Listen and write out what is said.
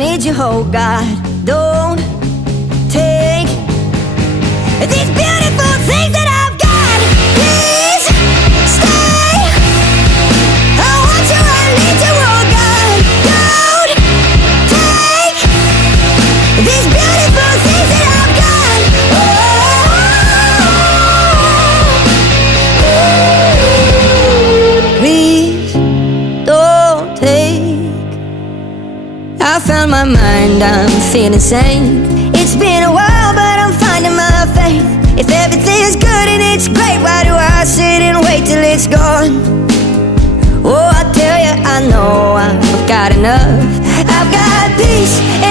need you, oh God. Don't take these beautiful things that I've got. Please stay. I want you, I need you, oh God. Don't take these beautiful things that I've got. Oh, please don't take. I found my mind, I'm feeling sane. It's been a while, but I'm finding my faith. If everything's good and it's great, why do I sit and wait till it's gone? Oh, I tell you, I know I've got enough. I've got peace